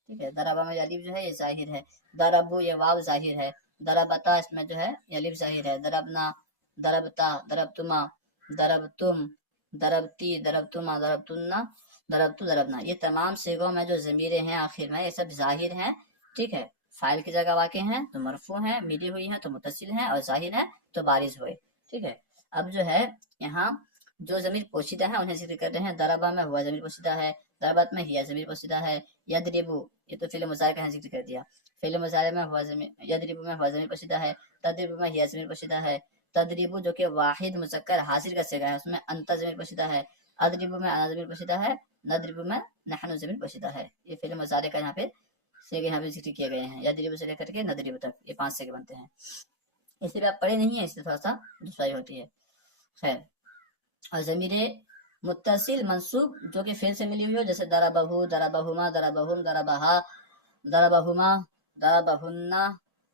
ٹھیک ہے، ضربا میں الف جو ہے یہ ظاہر ہے، ضربو یہ واو ظاہر ہے، ضربتا اس میں جو ہے یہ الف ظاہر ہے، ضربنا ضربتا ضربتما ضربتم ضربتی ضربتما ضربتنا ضربتو ضربنا، یہ تمام صیغوں میں جو ضمیریں ہیں آخر میں یہ سب ظاہر ہیں، ٹھیک ہے، فاعل کی جگہ واقع ہیں تو مرفوع ہیں، ملی ہوئی ہیں تو متصل ہیں، اور ظاہر ہیں تو بارز ہوئے، ٹھیک ہے۔ اب جو ہے یہاں جو ضمیر پوشیدہ ہیں انہیں ذکر کر رہے ہیں، ضربا میں ہوا ضمیر پوشیدہ ہے، ضربت میں ہیا ضمیر پوشیدہ ہے، یضربو یہ تو فعل مضارع کا ذکر کر دیا، فعل مضارع میں ہوا ضمیر، یضربو میں ہوا ضمیر پوشیدہ ہے، تضربو میں ہیا ضمیر پوشیدہ ہے، تضربو جو کہ واحد مذکر حاضر کا صیغہ ہے اس میں انت ضمیر پوشیدہ ہے، اضربو میں انا ضمیر پوشیدہ ہے، نضربو میں نحن ضمیر پوشیدہ ہے۔ یہ فعل مضارع کا یہاں پہ صیغے یہاں پہ ذکر کیے گئے ہیں، یضربو سے لے کر کے نضربو تک یہ 5 صیغے بنتے ہیں، اس لیے آپ پڑھے نہیں ہیں، اس لیے تھوڑا سا دشواری ہوتی ہے، خیر۔ اور ضمیر متصل منصوب جو کہ فعل سے ملی ہوئی ہو، جیسے ضربہو ضربہما ضربہم ضربہا ضربہما ضربہنا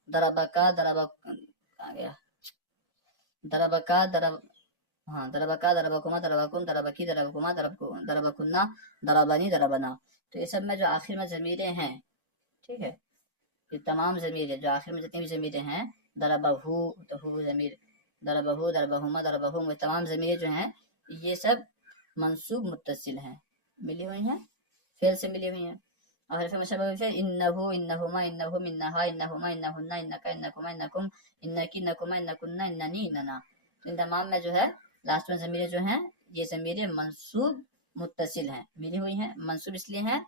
ضربکا ضربکا ضربکا ضربکما ضربکم ضربکی ضربکما ضربکنا ضربنی ضربنا، تو یہ سب میں جو آخر میں ضمیریں ہیں، ٹھیک ہے، یہ تمام ضمیر جو آخر میں جتنی بھی ضمیریں ہیں، ضربہو تو ہو ضمیر، ضربہو ضربہما ضربہم، وہ تمام ضمیریں جو ہیں یہ سب منصوب متصل ہیں، ملی ہوئی ہیں، فعل سے ملی ہوئی ہیں، اور حرف مشبہ بالفعل انہو انہما انہم انہا انہما انہن انکا انکما انکم انکی انکما انکن اننی اننا، ان تمام میں جو ہے لاسٹ میں ضمیریں جو ہیں یہ ضمیریں منصوب متصل ہیں، ملی ہوئی ہیں، منصوب اس لیے ہیں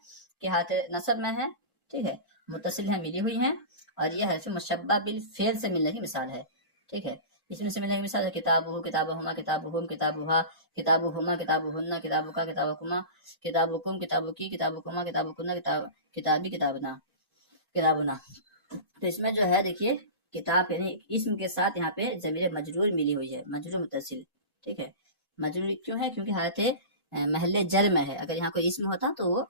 کہ ہاتھ نصب میں ہے، ٹھیک ہے، متصل ہیں، ملی ہوئی ہیں، اور یہ حرف مشبہ بالفعل سے ملنے کی مثال ہے، ٹھیک ہے۔ اس میں سے ملنے کی مثال ہے کتابہ کتابہما کتابہم کتابہا کتابہما کتابہن کتابکا کتابکما کتابکم کتابکی کتابکما کتابکنا کتابی کتابنا کتابنا، تو اس میں جو ہے دیکھیے کتاب یعنی اسم کے ساتھ یہاں پہ ضمیر مجرور ملی ہوئی ہے، مجرور متصل، ٹھیک ہے، مجرور کیوں ہے؟ کیونکہ حالت محل جر میں ہے. اگر یہاں کوئی اسم ہوتا تو وہ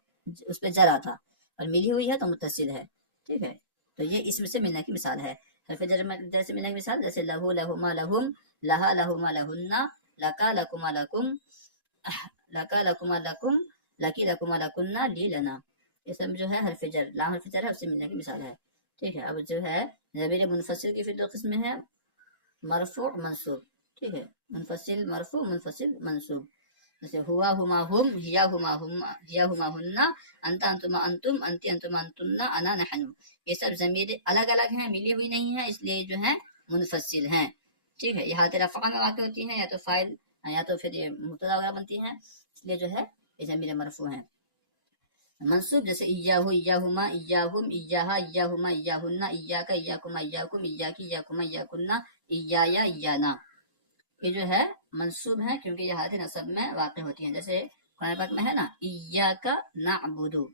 اس پہ جر آتا، اور ملی ہوئی ہے تو متصل ہے. ٹھیک ہے، تو یہ اسم سے ملنے کی مثال ہے. حرف جر سے ملنے کی مثال جیسے لہو لہما لہم، لہا لہما لہن، لکا لکما لکم، لکا لکما لکم، لکی لکما لکنا، لی لنا. یہ سب جو ہے حرف جر، لام حرف جر ہے، اس سے ملنے کی مثال ہے. ٹھیک ہے، اب جو ہے ضمیر منفصل کی پھر دو قسمیں ہیں، مرفوع منصوب. ٹھیک ہے، منفصل مرفوع، منفصل منصوب. جیسے ہوا ہما ہم، ہیا ہما ہم، ہیا ہما ہننا، انت انتما انتم، انتی انتما انتن، انا نحن. یہ سب ضمیر الگ الگ ہیں، ملی ہوئی نہیں ہیں، اس لیے جو ہیں منفصل ہیں. ٹھیک ہے، یہ حالت رفع میں واقع ہوتی ہیں، یا تو فاعل یا تو پھر یہ مبتدا وغیرہ بنتی ہیں، اس لیے جو ہے یہ ضمیر مرفوع ہیں. منصوب جیسے ایاہو ایاہما ایاہم ایاہا ایاہما ایاہن ایاکا ایاکما ایاکم ایاکی ایاکما ایاکنا ایایا ایانا. یہ جو ہے منصوب ہیں کیونکہ یہ حالت نصب میں واقع ہوتی ہیں. جیسے قرآن پاک میں ہے نا ایاکا نعبدو،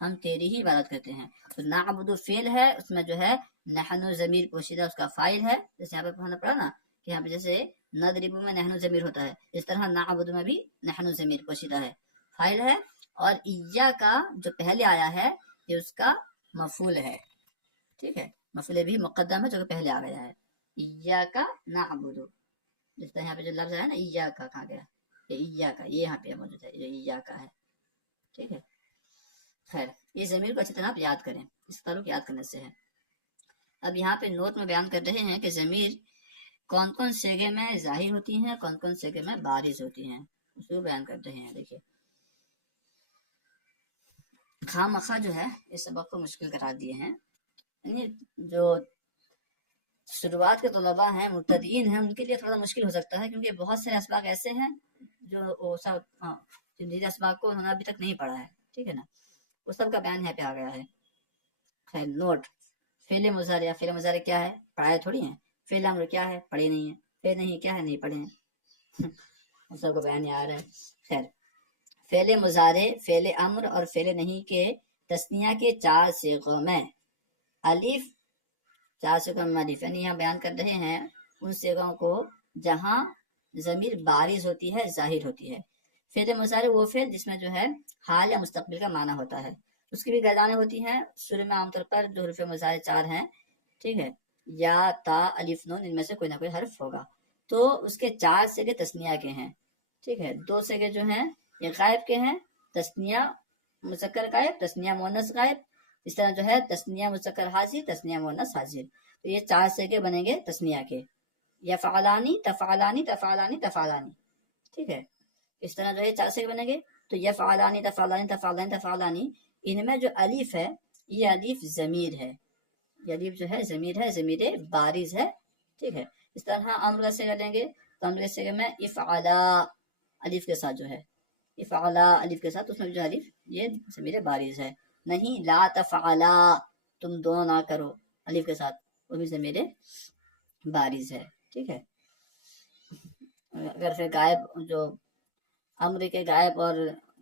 ہم تیری ہی عبادت کرتے ہیں. تو نعبدو فعل ہے، اس میں جو ہے نحن ضمیر پوشیدہ اس کا فاعل ہے. جیسے یہاں پہ ہم نے پڑھا نا کہ یہاں پہ جیسے نضرب میں نحن ضمیر ہوتا ہے، اس طرح نعبدو میں بھی نحن ضمیر پوشیدہ ہے، فاعل ہے. اور ایا کا جو پہلے آیا ہے یہ اس کا مفعول ہے. ٹھیک ہے، مفعول بھی مقدم ہے جو کہ پہلے آ گیا ہے. ایا کا نعبدو، جس طرح یہاں پہ جو لفظ ہے نا ایا کا، کہاں گیا یہ ایا کا، یہ یہاں پہ موجود ہے، یہ ایا کا ہے. ٹھیک ہے، خیر یہ ضمیر کو اچھی طرح آپ یاد کریں، اس تعلق یاد کرنے سے ہے. اب یہاں پہ نوٹ میں بیان کر رہے ہیں کہ ضمیر کون کون صیغے میں ظاہر ہوتی ہیں، کون کون صیغے میں بارز ہوتی ہیں، اس کو بیان کر رہے ہیں. دیکھیے خواہ مخواہ جو ہے اس سبق کو مشکل قرار دیے ہیں. یعنی جو شروعات کے طلباء ہیں، مبتدئین ہیں، ان کے لیے تھوڑا مشکل ہو سکتا ہے، کیونکہ بہت سارے اسباق ایسے ہیں جو سب جن اسباق کو انہوں نے ابھی تک نہیں پڑھا ہے. ٹھیک ہے نا، وہ سب کا بیان یہاں پہ آ گیا ہے. خیر نوٹ، فعل مضارع، فعل مضارع کیا ہے پڑھائے تھوڑی ہیں. فعل امر کیا ہے پڑھے نہیں ہیں. فعل نہیں کیا ہے نہیں پڑھے ہیں. ان سب کو بیان آ رہا ہے. خیر فعل مضارع، فعل امر اور فعل نہیں کے تثنیہ کے 4 صیغوں میں الف، 4 صیغوں میں الف، یعنی یہاں بیان کر رہے ہیں ان صیغوں کو جہاں ضمیر بارز ہوتی ہے، ظاہر ہوتی ہے. فعل مضارع وہ فعل جس میں جو ہے حال یا مستقبل کا معنی ہوتا ہے. اس کی بھی گردانیں ہوتی ہیں. شروع میں عام طور پر جو حروف مضارع 4 ہیں، ٹھیک ہے، یا تا الف نون، ان میں سے کوئی نہ کوئی حرف ہوگا. تو اس کے 4 صیغے تثنیہ کے ہیں. ٹھیک ہے، 2 صیغے جو ہیں یہ غائب کے ہیں، تثنیہ مذکر غائب، تثنیہ مؤنث غائب. اس طرح جو ہے تثنیہ مذکر حاضر، تثنیہ مؤنث حاضر. تو یہ 4 صیغے بنیں گے تثنیہ کے، یفعلانی تفعلانی تفعلانی تفعلانی. ٹھیک ہے، اس طرح جو ہے 4 صیغے بنیں گے. تو یفعلانی تفعلانی تفعلانی تفعلانی، ان میں جو الف ہے یہ الف ضمیر ہے، یہ الف جو ہے ضمیر ہے، ضمیر بارز ہے. ٹھیک ہے، اس طرح امر کا صیغہ لیں گے تو امر کے صیغے میں افعلا الف کے ساتھ جو ہے، افعلا الف کے ساتھ، اس میں جو الف یہ ضمیر بارز ہے. نہیں لا تفعلا، تم دونوں نہ کرو الف کے ساتھ، وہ بھی ضمیر بارز ہے. ٹھیک ہے، اگر پھر غائب جو امر کے غائب اور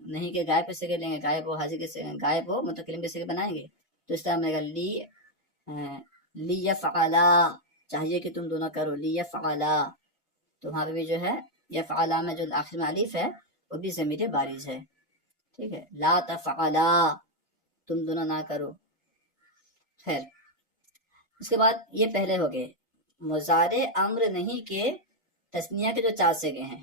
نہیں کے غائب سے لیں گے، غائب ہو حاضر کے غائب ہو متکلم کے سے بنائیں گے تو اس طرح میں لی یفعلا، چاہیے کہ تم دونوں کرو، لی یفعلا. تو وہاں پہ بھی جو ہے یفعلا میں جو آخر میں الف ہے وہ بھی ضمیر بارز ہے. ٹھیک ہے، لا تفعلا، تم دونوں نہ کرو. خیر اس کے بعد یہ پہلے ہو گئے مضارع امر نہیں کے تثنیہ کے جو 4 صیغے ہیں.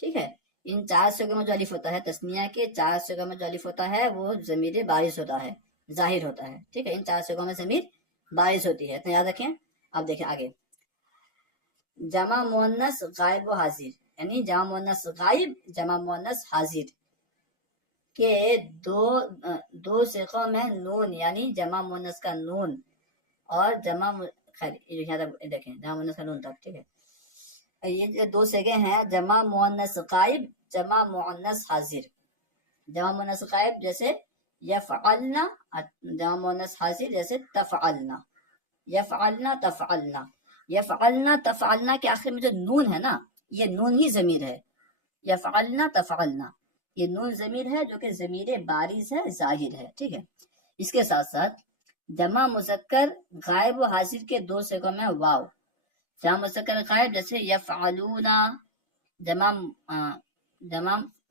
ٹھیک ہے، ان 4 صیغوں میں جو الف ہوتا ہے، تثنیہ کے 4 صیغوں میں جو الف ہوتا ہے وہ ضمیر بارز ہوتا ہے، ظاہر ہوتا ہے. ٹھیک ہے، ان 4 صیغوں میں ضمیر بارز ہوتی ہے، تو یاد رکھیں. اب دیکھیں آگے جمع مؤنث غائب و حاضر، یعنی جمع مؤنث غائب، جمع مؤنث حاضر کے دو صیغوں میں نون، یعنی جمع مؤنث کا نون اور جمع خیر دیکھیں جمع مؤنث کا نون تک. ٹھیک ہے، یہ جو 2 صیغے ہیں جمع مؤنث غائب، جمع مؤنث حاضر. جمع مؤنث غائب جیسے یفعلنا، جمع مؤنث حاضر جیسے تفعلنا، یفعلنا تفعلنا. یفعلنا تفعلنا کے آخر میں جو نون ہے نا، یہ نون ہی ضمیر ہے. یفعلنا تفعلنا، یہ نون ضمیر ہے جو کہ ضمیر بارز ہے، ظاہر ہے. ٹھیک ہے، اس کے ساتھ ساتھ جمع مذکر غائب و حاضر کے 2 صیغوں میں واو. جمع مذکر غائب جیسے یفعلونا، جمع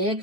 1,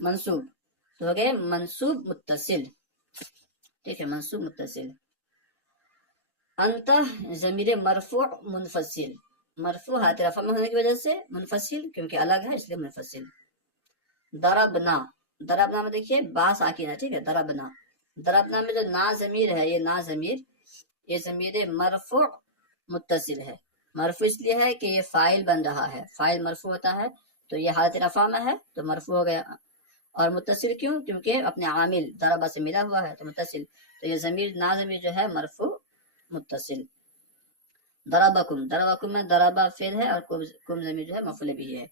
منصوب تو ہو گئے منصوب متصل، ٹھیک ہے، منصوب متصل۔ انت ضمیر مرفوع منفصل، مرفوع حالت رفع میں ہونے کی وجہ سے منفصل، کیونکہ الگ ہے اس لیے منفصل۔ ضربنا، ضربنا میں دیکھیے با ساکن ہے، ٹھیک ہے، ضربنا، ضربنا میں جو نا ضمیر ہے، یہ نا ضمیر یہ ضمیر مرفوع متصل ہے۔ مرفوع اس لیے ہے کہ یہ فاعل بن رہا ہے، فاعل مرفوع ہوتا ہے تو یہ حالت رفع میں ہے تو مرفوع ہو گیا، اور متصل کیوں؟ کیونکہ اپنے عامل ضربہ سے ملا ہوا ہے تو متصل، تو یہ ضمیر نا ضمیر جو ہے مرفوع متصل۔ ضربکم، ضربکم میں ضربہ فعل ہے اور کم ضمیر جو ہے مفعول بھی ہے،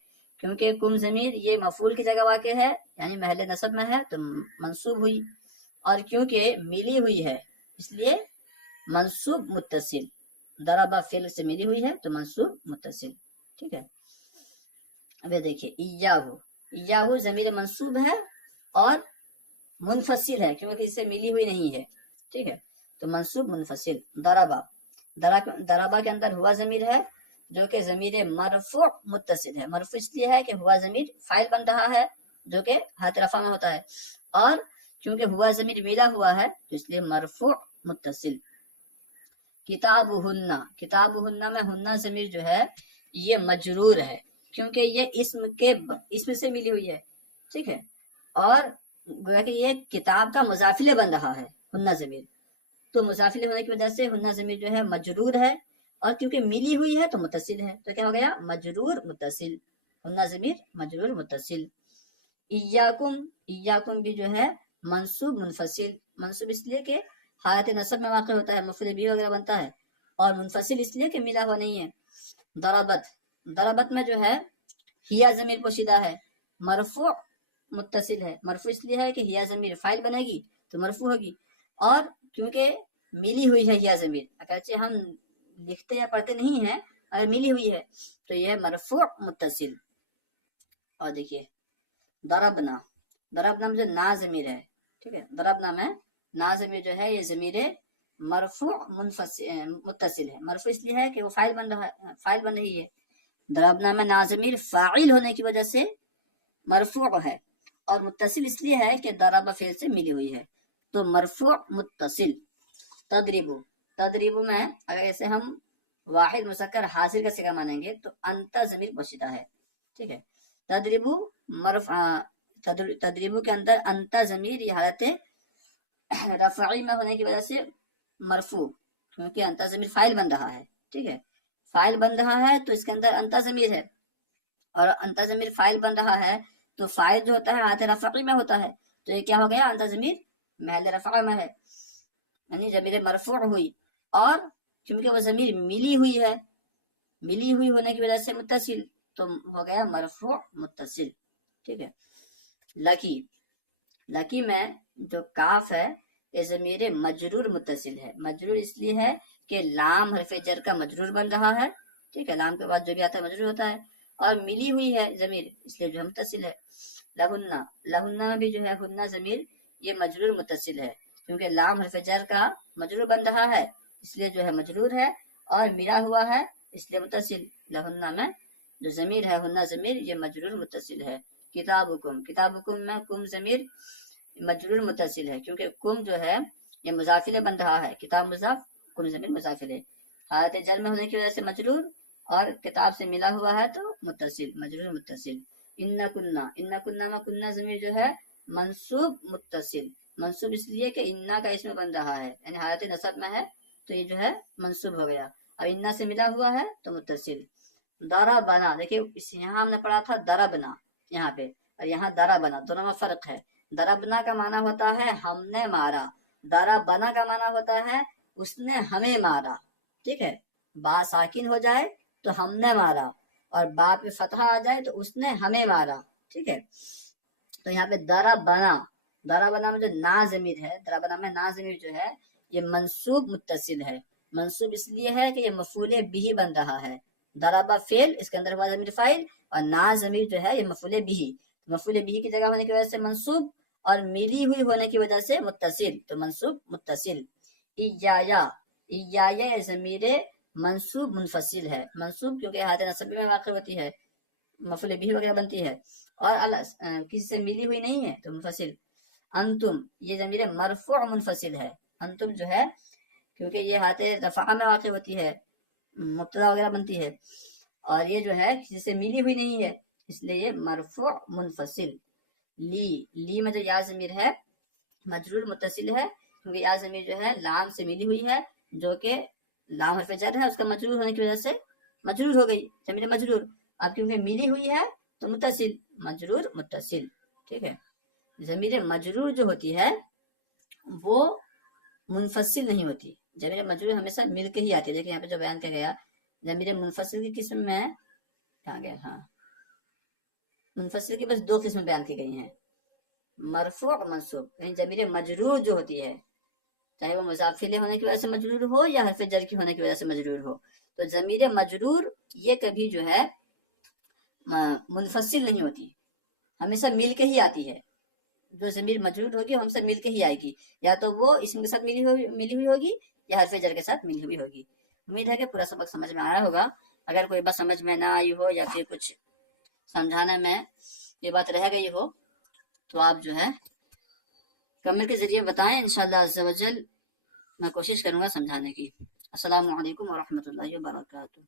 کیونکہ کم ضمیر یہ مفعول کی جگہ واقع ہے یعنی محل نصب میں ہے تو منصوب ہوئی، اور کیونکہ ملی ہوئی ہے اس لیے منصوب متصل، ضربہ فعل سے ملی ہوئی ہے تو منصوب متصل، ٹھیک ہے۔ اب یہ دیکھیے ایاہو، ایاہو ضمیر منصوب ہے اور منفصل ہے کیونکہ اس سے ملی ہوئی نہیں ہے، ٹھیک ہے، تو منصوب منفصل۔ ضربہ، ضربہ کے اندر ہوا ضمیر ہے جو کہ ضمیر مرفوع متصل ہے، مرفوع اس لیے ہے کہ ہوا ضمیر فاعل بن رہا ہے جو کہ حالت رفع میں ہوتا ہے، اور کیونکہ ہوا ضمیر ملا ہوا ہے تو اس لیے مرفوع متصل۔ کتابہن، کتابہن میں ہنہ ضمیر جو ہے یہ مجرور ہے کیونکہ یہ اسم سے ملی ہوئی ہے، ٹھیک ہے، اور گویا کہ یہ کتاب کا مضافلہ بن رہا ہے ہنہ ضمیر، تو مضافلہ ہونے کی وجہ سے ہنہ ضمیر جو ہے مجرور ہے، اور کیونکہ ملی ہوئی ہے تو متصل ہے، تو کیا ہو گیا؟ مجرور متصل، ہنہ ضمیر مجرور متصل۔ ایاکم، ایاکم بھی جو ہے منصوب منفصل، منصوب اس لیے کہ حالت نصب میں واقع ہوتا ہے، مفعول بھی وغیرہ بنتا ہے، اور منفصل اس لیے کہ ملا ہوا نہیں ہے۔ ضربت، ضربت میں جو ہے ہیا ضمیر پوشیدہ ہے، مرفوع متصل ہے، مرفوع اس لیے ہے کہ ہیا ضمیر فاعل بنے گی تو مرفوع ہوگی، اور کیونکہ ملی ہوئی ہے ہیا ضمیر، اگرچہ ہم لکھتے یا پڑھتے نہیں ہیں، اگر ملی ہوئی ہے تو یہ مرفوع متصل۔ اور دیکھیے ضربنا، ضربنا میں جو نا ضمیر ہے، ٹھیک ہے، ضربنا میں نا ضمیر جو ہے یہ ضمیر مرفوع متصل ہے، مرفوع اس لیے ہے کہ وہ فاعل بن رہا ہے، فاعل بن رہی ہے، ضربنا میں نا ضمیر فاعل ہونے کی وجہ سے مرفوع ہے، اور متصل اس لیے ہے کہ ضرب فعل سے ملی ہوئی ہے تو مرفوع متصل۔ تضربو، تضربو میں اگر ایسے ہم واحد مذکر حاضر کا صیغہ مانیں گے تو انت ضمیر پوشیدہ ہے، ٹھیک ہے، تضربو تضربو کے اندر انت ضمیر یہ حالت رفعی میں ہونے کی وجہ سے مرفوع، کیونکہ انت ضمیر فاعل بن رہا ہے، ٹھیک ہے، فاعل بن رہا ہے تو اس کے اندر انت ضمیر ہے، اور انت ضمیر فاعل بن رہا ہے تو فاعل جو ہوتا ہے حالت رفعی میں ہوتا ہے، تو یہ کیا ہو گیا؟ انت ضمیر محل رفع میں ہے، یعنی ضمیر مرفوع ہوئی، اور کیونکہ وہ ضمیر ملی ہوئی ہے، ملی ہوئی ہونے کی وجہ سے متصل تو ہو گیا مرفوع متصل، ٹھیک ہے۔ لکی، لکی میں جو کاف ہے یہ ضمیر مجرور متصل ہے، مجرور اس لیے ہے کہ لام حرف جر کا مجرور بن رہا ہے، ٹھیک ہے، لام کے بعد جو بھی آتا ہے مجرور ہوتا ہے، اور ملی ہوئی ہے ضمیر اس لیے جو ہے متصل ہے۔ لہنہ، لہنہ میں بھی جو ہے ہنہ ضمیر یہ مجرور متصل ہے کیونکہ لام حرف جر کا مجرور بن رہا ہے اس لیے جو ہے مجرور ہے، اور ملا ہوا ہے اس لیے متصل، لہنہ میں جو ضمیر ہے ہنہ ضمیر یہ مجرور متصل ہے۔ کتابکم، کتابکم میں کم ضمیر مجرور متصل ہے کیونکہ کم جو ہے یہ مضافلہ بن رہا ہے، کتاب مضاف کم ضمیر مضافل ہے، حالت جر میں ہونے کی وجہ سے مجرور، اور کتاب سے ملا ہوا ہے تو متصل، مجرور متصل۔ ان کنہ، ان کنہ میں کنہ ضمیر جو ہے منصوب متصل، منصوب اس لیے کہ انا کا اسم بن رہا ہے یعنی حالت نصب میں ہے تو یہ جو ہے منصوب ہو گیا، اور انا سے ملا ہوا ہے تو متصل۔ ضربنا، دیکھیے یہاں ہم نے پڑھا تھا ضربنا یہاں پہ، اور یہاں ضربنا، دونوں میں فرق ہے۔ ضربنا کا معنی ہوتا ہے ہم نے مارا، ضربنا کا معنی ہوتا ہے اس نے ہمیں مارا، ٹھیک ہے، با ساکن ہو جائے تو ہم نے مارا، اور با پہ فتحہ آ جائے تو اس نے ہمیں مارا، ٹھیک ہے، تو یہاں پہ ضربنا، ضربنا میں جو نا ضمیر ہے، ضربنا میں نا ضمیر جو ہے یہ منصوب متصل ہے، منصوب اس لیے ہے کہ یہ مفعول بھی بن رہا ہے، ضربہ فعل اس کے اندر ہوا ضمیر فاعل، اور نا ضمیر جو ہے یہ مفعول بھی، مفعول بھی کی جگہ ہونے کی وجہ سے منصوب، اور ملی ہوئی ہونے کی وجہ سے متصل تو منصوب متصل۔ ایایا، ایایا یہ ضمیر منصوب منفصل ہے، منصوب کیونکہ حالت نصب میں واقع ہوتی ہے، مفعول بھی وغیرہ بنتی ہے، اور کسی سے ملی ہوئی نہیں ہے تو منفصل. انتم یہ ضمیر مرفوع منفصل ہے. انتم جو ہے کیونکہ یہ حالت رفع میں واقع ہوتی ہے، مبتدا وغیرہ بنتی ہے، اور یہ جو ہے کسی سے ملی ہوئی نہیں ہے، اس لیے یہ مرفوع منفصل. لی میں جو یا ضمیر ہے مجرور متصل ہے، کیونکہ یا ضمیر جو ہے لام سے ملی ہوئی ہے، جو کہ لام حرف جر ہے، اس کا مجرور ہونے کی وجہ سے مجرور ہو گئی، ضمیر مجرور. اب کیونکہ ملی ہوئی ہے تو متصل، مجرور متصل. ٹھیک ہے. ضمیر مجرور جو ہوتی ہے وہ منفصل نہیں ہوتی. ضمیر مجرور ہمیشہ مل کے ہی آتی ہے. دیکھیں یہاں پہ جو بیان کیا گیا ضمیر منفصل کی قسم میں کہاں گیا، ہاں منفصل کی بس 2 قسم بیان کی گئی ہیں، مرفوع اور منصوب. یعنی ضمیر مجرور جو ہوتی ہے چاہے وہ مضاف الیہ ہونے کی وجہ سے مجرور ہو یا حرف جر کی ہونے کی وجہ سے مجرور ہو، تو ضمیر مجرور یہ کبھی جو ہے منفصل نہیں ہوتی، ہمیشہ مل کے ہی آتی ہے. جو ضمیر مجرور ہوگی ہم سے مل کے ہی آئے گی، یا تو وہ اسم کے ساتھ ملی ہوئی ہوگی یا حرف جر کے ساتھ ملی ہوئی ہوگی. امید ہے کہ پورا سبق سمجھ میں آیا ہوگا. اگر کوئی بات سمجھ میں نہ آئی ہو یا پھر کچھ سمجھانے میں یہ بات رہ گئی ہو تو آپ جو ہے کمنٹ کے ذریعے بتائیں، انشاءاللہ عز و جل میں کوشش کروں گا سمجھانے کی. السلام علیکم ورحمۃ اللہ وبرکاتہ.